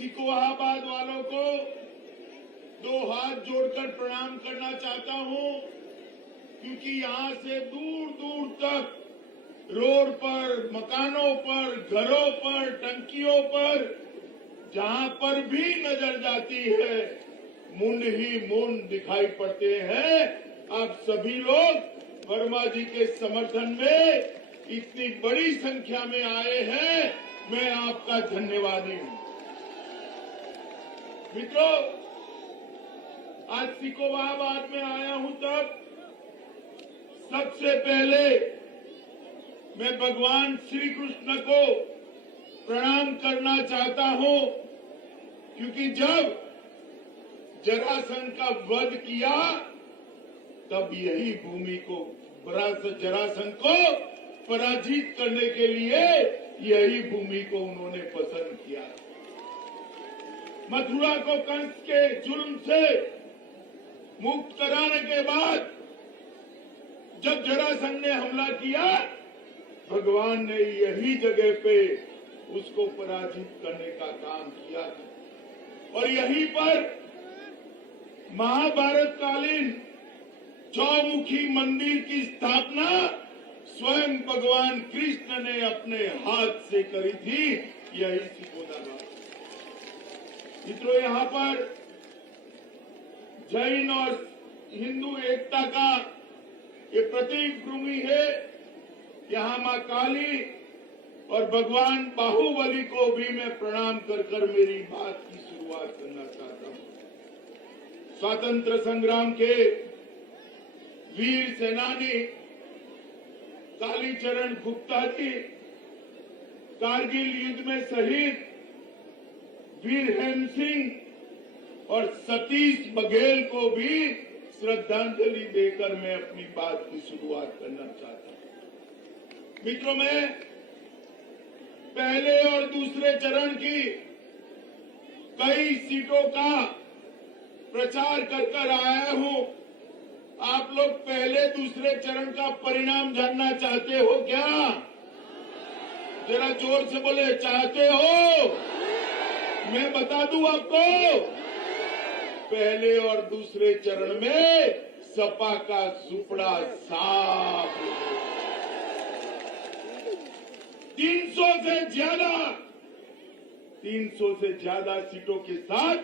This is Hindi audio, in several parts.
सिकोहाबाद वालों को दो हाथ जोड़कर प्रणाम करना चाहता हूं, क्योंकि यहां से दूर दूर तक रोड पर, मकानों पर, घरों पर, टंकियों पर, जहां पर भी नजर जाती है मुंड ही मुंड दिखाई पड़ते हैं। आप सभी लोग वर्मा जी के समर्थन में इतनी बड़ी संख्या में आए हैं, मैं आपका धन्यवादी हूं। मित्रों, आज सिकोहाबाद में आया हूं तब सबसे पहले मैं भगवान श्री कृष्ण को प्रणाम करना चाहता हूं, क्योंकि जब जरासंध का वध किया तब यही भूमि को, जरासंध को पराजित करने के लिए यही भूमि को उन्होंने पसंद किया। मथुरा को कंस के जुल्म से मुक्त कराने के बाद जब जरासंध ने हमला किया, भगवान ने यही जगह पे उसको पराजित करने का काम किया था। और यहीं पर महाभारत कालीन चौमुखी मंदिर की स्थापना स्वयं भगवान कृष्ण ने अपने हाथ से करी थी, यही सिकोहाबाद। मित्रों, यहाँ पर जैन और हिंदू एकता का ये प्रतीक भूमि है। यहाँ मां काली और भगवान बाहुबली को भी मैं प्रणाम कर मेरी बात की शुरुआत करना चाहता हूँ। स्वातंत्र संग्राम के वीर सेनानी कालीचरण गुप्ता जी, कारगिल युद्ध में शहीद वीर हेम सिंह और सतीश बघेल को भी श्रद्धांजलि देकर मैं अपनी बात की शुरुआत करना चाहता हूं। मित्रों, मैं पहले और दूसरे चरण की कई सीटों का प्रचार कर आया हूं। आप लोग पहले दूसरे चरण का परिणाम जानना चाहते हो क्या? जरा जोर से बोले, चाहते हो? मैं बता दूं आपको, पहले और दूसरे चरण में सपा का सुपड़ा साफ। 300 से ज्यादा सीटों के साथ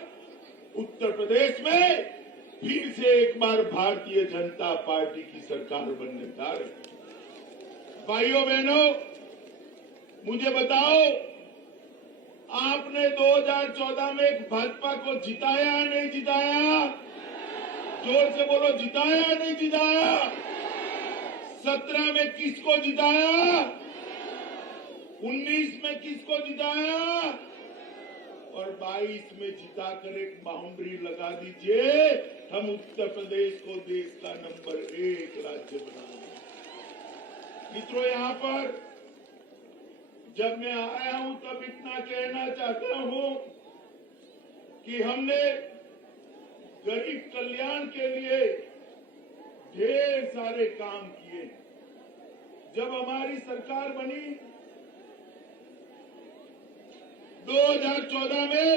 उत्तर प्रदेश में फिर से एक बार भारतीय जनता पार्टी की सरकार बनने जा रही है। भाइयों बहनों, मुझे बताओ, आपने 2014 में भाजपा को जिताया या नहीं जिताया? जोर से बोलो, जिताया या नहीं जिताया? 17 में किसको जिताया? 19 में किसको जिताया? और 22 में जिताकर एक बाउंड्री लगा दीजिए, हम उत्तर प्रदेश को देश का नंबर 1 राज्य बनाएंगे। मित्रों, यहाँ पर जब मैं आया हूं तब इतना कहना चाहता हूं कि हमने गरीब कल्याण के लिए ढेर सारे काम किए। जब हमारी सरकार बनी 2014 में,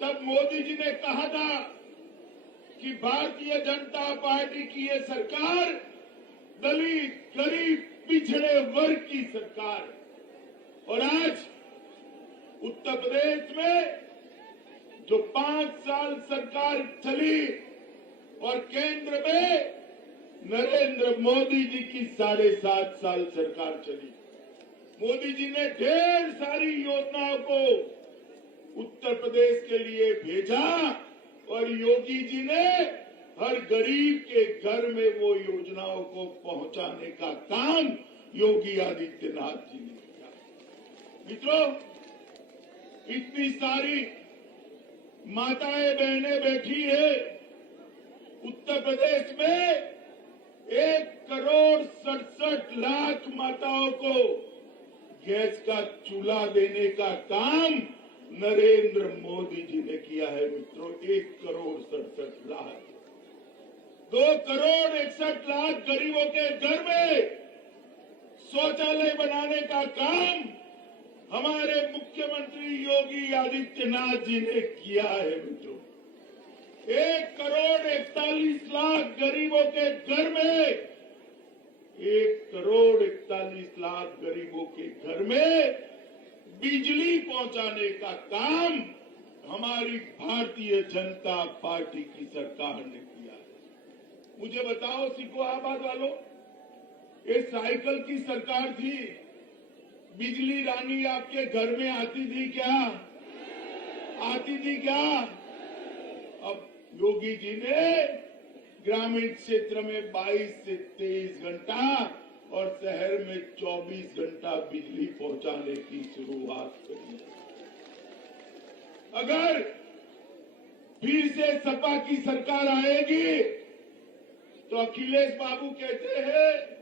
तब मोदी जी ने कहा था कि भारतीय जनता पार्टी की ये सरकार दलित, गरीब, पिछड़े वर्ग की सरकार है। और आज उत्तर प्रदेश में जो 5 साल सरकार चली और केंद्र में नरेंद्र मोदी जी की 7.5 साल सरकार चली, मोदी जी ने ढेर सारी योजनाओं को उत्तर प्रदेश के लिए भेजा और योगी जी ने हर गरीब के घर में वो योजनाओं को पहुंचाने का काम योगी आदित्यनाथ जी ने किया। मित्रों, इतनी सारी माताएं बहनें बैठी है उत्तर प्रदेश में, 1,67,00,000 माताओं को गैस का चूल्हा देने का काम नरेंद्र मोदी जी ने किया है। मित्रों, 1,67,00,000, 2,61,00,000 गरीबों के घर में शौचालय बनाने का काम हमारे मुख्यमंत्री योगी आदित्यनाथ जी ने किया है मित्रों। 1,41,00,000 गरीबों के घर में 1,41,00,000 गरीबों के घर में बिजली पहुंचाने का काम हमारी भारतीय जनता पार्टी की सरकार ने किया है। मुझे बताओ सिकोहाबाद वालों, ये साइकिल की सरकार थी, बिजली रानी आपके घर में आती थी क्या? आती थी क्या? अब योगी जी ने ग्रामीण क्षेत्र में 22 से 23 घंटा और शहर में 24 घंटा बिजली पहुंचाने की शुरुआत करी। अगर फिर से सपा की सरकार आएगी तो अखिलेश बाबू कहते हैं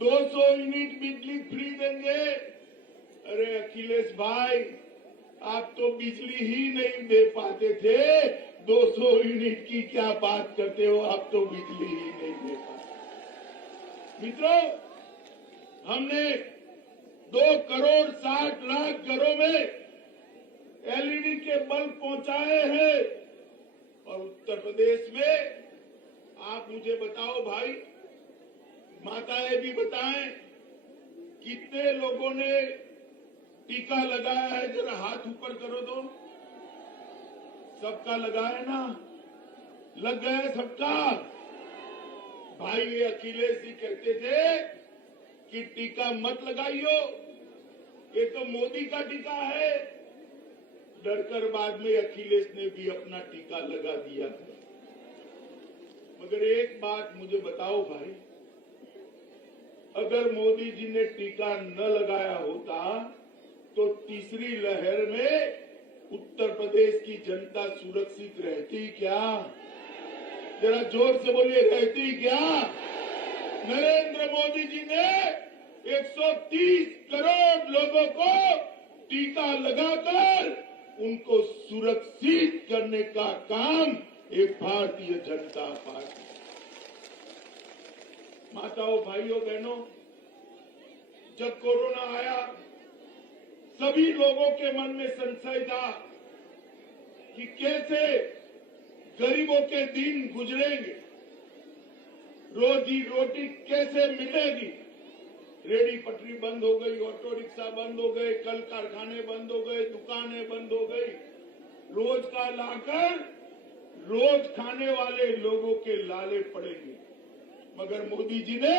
200 यूनिट बिजली फ्री देंगे। अरे अखिलेश भाई, आप तो बिजली ही नहीं दे पाते थे, 200 यूनिट की क्या बात करते हो? आप तो बिजली ही नहीं दे पाते। मित्रों, हमने 2,60,00,000 घरों में एलईडी के बल्ब पहुंचाए हैं और उत्तर प्रदेश में आप मुझे बताओ भाई, माताएं भी बताएं, कितने लोगों ने टीका लगाया है? जरा हाथ ऊपर करो तो। सबका लगा है ना? लग गया सबका? भाई ये अखिलेश जी कहते थे कि टीका मत लगाइयो, ये तो मोदी का टीका है। डरकर बाद में अखिलेश ने भी अपना टीका लगा दिया। मगर एक बात मुझे बताओ भाई, अगर मोदी जी ने टीका न लगाया होता तो तीसरी लहर में उत्तर प्रदेश की जनता सुरक्षित रहती क्या? जरा जोर से बोलिए, रहती क्या? नरेंद्र मोदी जी ने 130 करोड़ लोगों को टीका लगाकर उनको सुरक्षित करने का काम एक भारतीय जनता पार्टी। माताओं, भाइयों, बहनों, जब कोरोना आया सभी लोगों के मन में संशय था कि कैसे गरीबों के दिन गुजरेंगे, रोजी रोटी कैसे मिलेगी। रेडी पटरी बंद हो गई, ऑटो रिक्शा बंद हो गए, कल कारखाने बंद हो गए, दुकानें बंद हो गई। रोज का लाकर रोज खाने वाले लोगों के लाले पड़ेंगे। मगर मोदी जी ने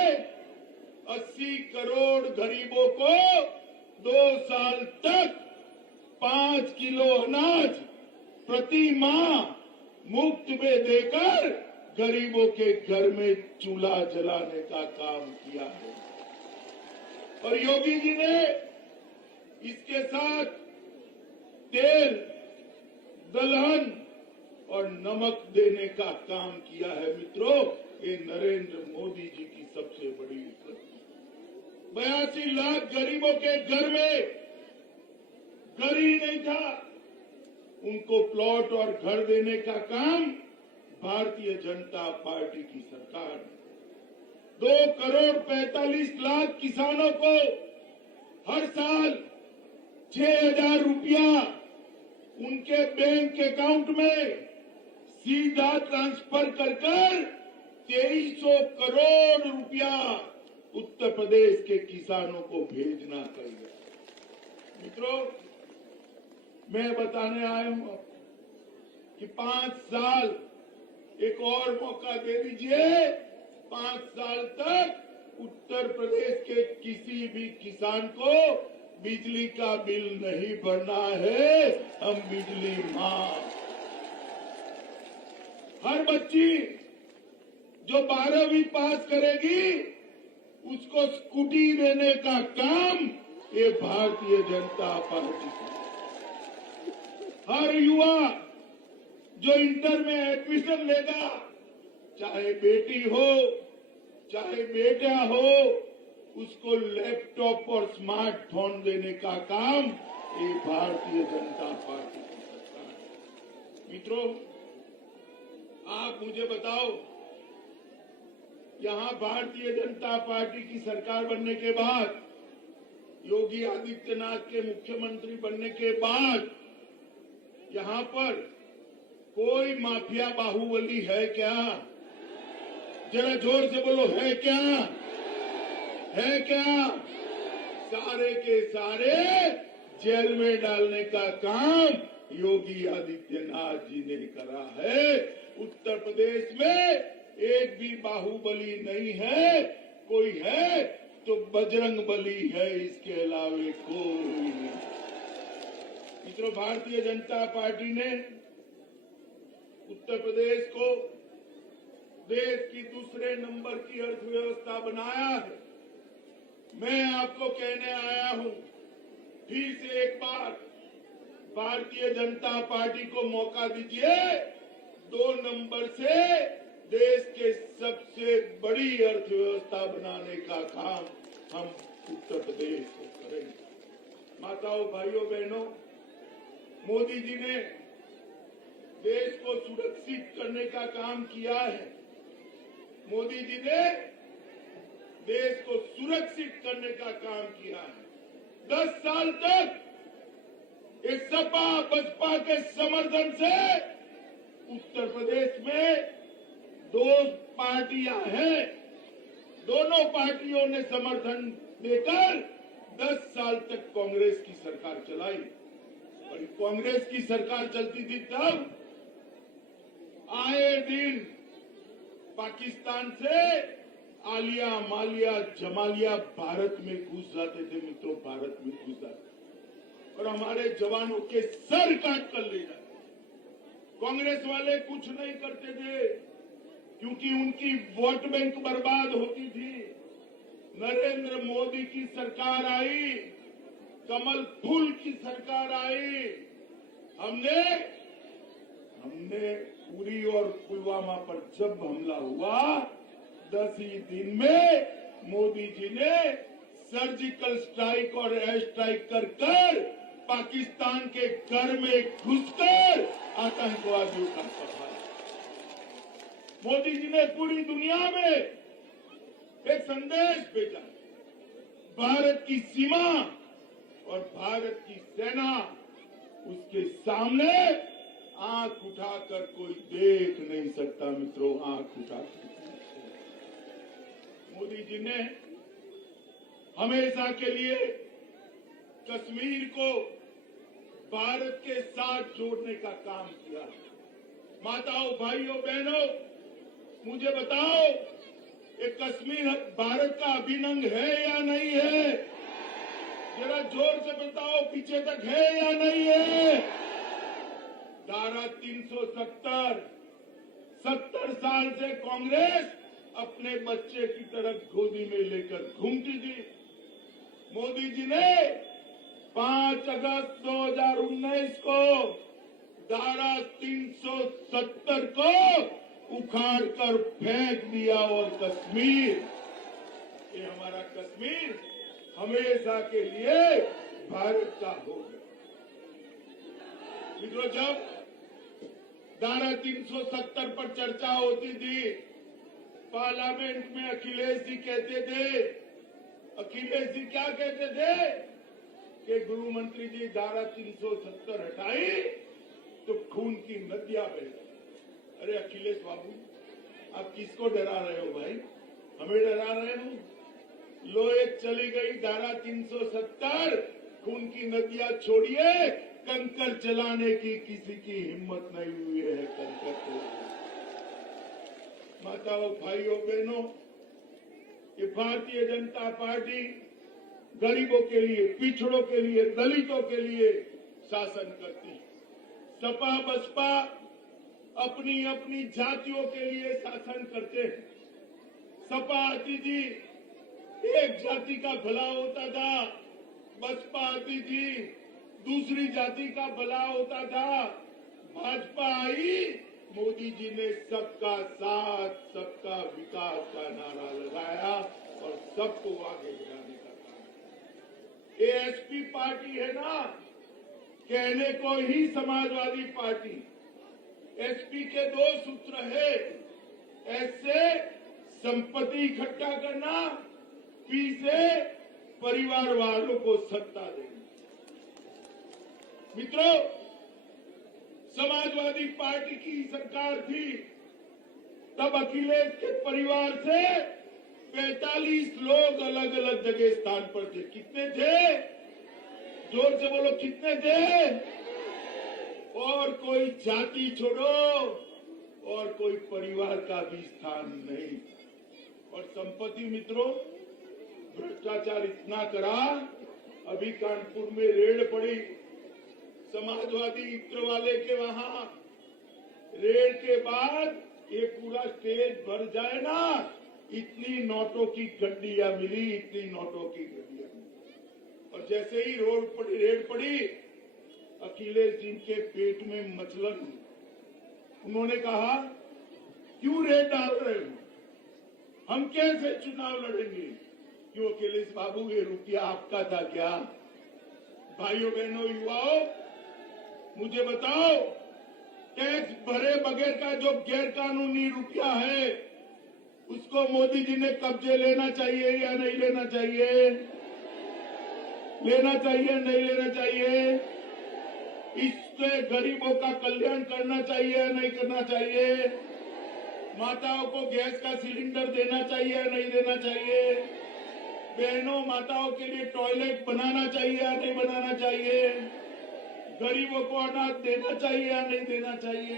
80 करोड़ गरीबों को 2 साल तक 5 किलो अनाज प्रति माह मुफ्त में देकर गरीबों के घर में चूल्हा जलाने का काम किया है। और योगी जी ने इसके साथ तेल, दलहन और नमक देने का काम किया है। मित्रों, ये नरेंद्र मोदी जी की सबसे बड़ी उपलब्धि। 82 लाख गरीबों के घर में घर ही नहीं था, उनको प्लॉट और घर देने का काम भारतीय जनता पार्टी की सरकार ने। 2,45,00,000 किसानों को हर साल 6,000 रुपया उनके बैंक अकाउंट में सीधा ट्रांसफर कर 2300 करोड़ रुपया उत्तर प्रदेश के किसानों को भेजना चाहिए। मित्रों, मैं बताने आया हूं कि 5 साल एक और मौका दे दीजिए। 5 साल तक उत्तर प्रदेश के किसी भी किसान को बिजली का बिल नहीं भरना है। हम बिजली माफ। हर बच्ची जो 12वीं पास करेगी उसको स्कूटी देने का काम ये भारतीय जनता पार्टी का। हर युवा जो इंटर में एडमिशन लेगा, चाहे बेटी हो चाहे बेटा हो, उसको लैपटॉप और स्मार्टफोन देने का काम ये भारतीय जनता पार्टी की सरकार है। मित्रों, आप मुझे बताओ, यहां भारतीय जनता पार्टी की सरकार बनने के बाद योगी आदित्यनाथ के मुख्यमंत्री बनने के बाद यहां पर कोई माफिया बाहुबली है क्या? जरा जोर से बोलो, है क्या? है क्या? सारे के सारे जेल में डालने का काम योगी आदित्यनाथ जी ने करा है। उत्तर प्रदेश में एक भी बाहुबली नहीं है, कोई है तो बजरंग बली है, इसके अलावे कोई नहीं। मित्रों, भारतीय जनता पार्टी ने उत्तर प्रदेश को देश की दूसरे नंबर की अर्थव्यवस्था बनाया है। मैं आपको कहने आया हूं, फिर से एक बार भारतीय जनता पार्टी को मौका दीजिए। 2 नंबर से देश के सबसे बड़ी अर्थव्यवस्था बनाने का काम हम उत्तर प्रदेश को करेंगे। माताओं, भाइयों, बहनों, मोदी जी ने देश को सुरक्षित करने का काम किया है। मोदी जी ने देश को सुरक्षित करने का काम किया है। 10 साल तक इस सपा बसपा के समर्थन से उत्तर प्रदेश में 2 पार्टियां हैं। दोनों पार्टियों ने समर्थन देकर 10 साल तक कांग्रेस की सरकार चलाई। और कांग्रेस की सरकार चलती थी तब आए दिन पाकिस्तान से आलिया, मालिया, जमालिया भारत में घुस जाते थे। मित्रों, भारत में घुस जाते और हमारे जवानों के सर काट कर ले जाते। कांग्रेस वाले कुछ नहीं करते थे क्योंकि उनकी वोट बैंक बर्बाद होती थी। नरेंद्र मोदी की सरकार आई, कमल फूल की सरकार आई। हमने उरी और पुलवामा पर जब हमला हुआ, 10 ही दिन में मोदी जी ने सर्जिकल स्ट्राइक और एयर स्ट्राइक कर पाकिस्तान के घर में घुसकर आतंकवादियों का सफाया। मोदी जी ने पूरी दुनिया में एक संदेश भेजा, भारत की सीमा और भारत की सेना, उसके सामने आंख उठाकर कोई देख नहीं सकता। मित्रों, आंख उठाकर मोदी जी ने हमेशा के लिए कश्मीर को भारत के साथ जोड़ने का काम किया। माताओं, भाइयों, बहनों, मुझे बताओ, ये कश्मीर भारत का अभिन्न अंग है या नहीं है? जरा जोर से बताओ, पीछे तक है या नहीं है? धारा 370, 70 साल से कांग्रेस अपने बच्चे की तरह गोदी में लेकर घूमती थी। मोदी जी ने 5 अगस्त 2019 को धारा 370 को उखाड़ कर फेंक दिया और कश्मीर, ये हमारा कश्मीर हमेशा के लिए भारत का हो गया। मित्रों, जब धारा 370 पर चर्चा होती थी, पार्लियामेंट में अखिलेश जी कहते थे, अखिलेश जी क्या कहते थे कि गृह मंत्री जी धारा 370 हटाई तो खून की नदियां बह गई। अरे अखिलेश बाबू, आप किसको डरा रहे हो भाई? हमें डरा रहे हो? लो, एक चली गई धारा 370, खून की नदियां छोड़िए, कंकर चलाने की किसी की हिम्मत नहीं हुई है। कंकर तो माताओं, भाइयों, बहनों, ये भारतीय जनता पार्टी गरीबों के लिए, पिछड़ों के लिए, दलितों के लिए शासन करती है। सपा बसपा अपनी अपनी जातियों के लिए शासन करते हैं। सपा आती थी, एक जाति का भला होता था, बसपा आती थी, दूसरी जाति का भला होता था। भाजपा आई, मोदी जी ने सबका साथ, सबका विकास का नारा लगाया और सबको आगे बढ़ाने का काम। एएसपी पार्टी है ना, कहने को ही समाजवादी पार्टी। एसपी के 2 सूत्र है, एस से संपत्ति इकट्ठा करना, पी से परिवार वालों को सत्ता देंगे। मित्रों, समाजवादी पार्टी की सरकार थी, तब अखिलेश के परिवार से 45 लोग अलग अलग जगह स्थान पर थे। कितने थे? जोर से बोलो, कितने थे? और कोई जाति छोड़ो और कोई परिवार का भी स्थान नहीं। और संपत्ति मित्रों, भ्रष्टाचार इतना करा, अभी कानपुर में रेड पड़ी, समाजवादी इत्र वाले के वहां रेड के बाद ये पूरा स्टेज भर जाए ना, इतनी नोटों की गड्डियां मिली, इतनी नोटों की गड्डियां मिली। और जैसे ही रेड पड़ी, अखिलेश जी के पेट में मचलन। उन्होंने कहा, क्यों रेड डाल रहे हो? हम कैसे चुनाव लड़ेंगे? क्यों अखिलेश बाबू, ये रुपया आपका था क्या? भाइयों बहनों युवाओं, मुझे बताओ, टैक्स भरे बगैर का जो गैर कानूनी रुपया है, उसको मोदी जी ने कब्जे लेना चाहिए या नहीं लेना चाहिए? लेना चाहिए, नहीं लेना चाहिए? इससे गरीबों का कल्याण करना चाहिए या नहीं करना चाहिए? माताओं को गैस का सिलेंडर देना चाहिए या नहीं देना चाहिए? बहनों, माताओं के लिए टॉयलेट बनाना चाहिए या नहीं बनाना चाहिए? गरीबों को अनाज देना चाहिए या नहीं देना चाहिए?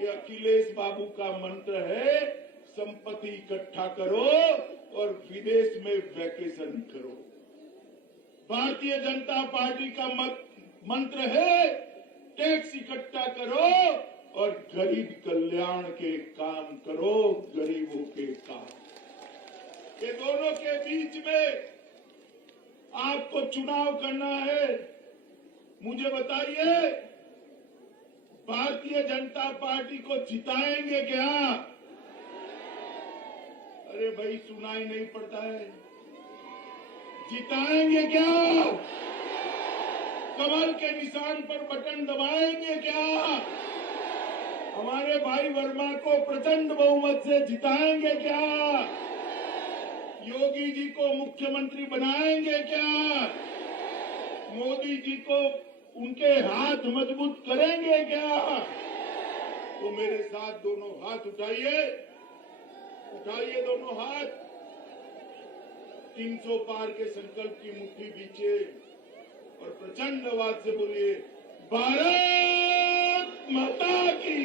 ये अखिलेश बाबू का मंत्र है, संपत्ति इकट्ठा करो और विदेश में वैकेशन करो। भारतीय जनता पार्टी का मंत्र है, टैक्स इकट्ठा करो और गरीब कल्याण के काम करो, गरीबों के काम। ये दोनों के बीच में आपको चुनाव करना है। मुझे बताइए, भारतीय जनता पार्टी को जिताएंगे क्या? अरे भाई, सुनाई नहीं पड़ता है। जिताएंगे क्या? कमल के निशान पर बटन दबाएंगे क्या? हमारे भाई वर्मा को प्रचंड बहुमत से जिताएंगे क्या? योगी जी को मुख्यमंत्री बनाएंगे क्या? मोदी जी को उनके हाथ मजबूत करेंगे क्या? तो मेरे साथ दोनों हाथ उठाइए, उठाइए दोनों हाथ। 300 पार के संकल्प की मुट्ठी बीचे और प्रचंड आवाज से बोलिए, भारत माता की।